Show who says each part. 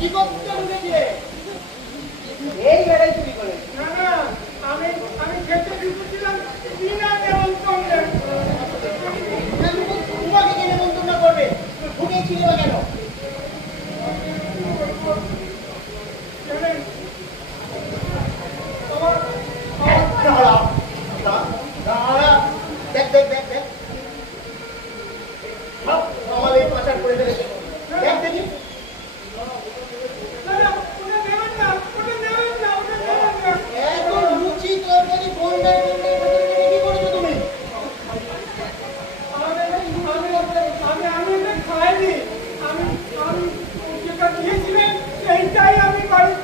Speaker 1: কি করতে গিয়ে। এই বেড়াই তুমি করে
Speaker 2: না না এইটাই আমি বাড়ি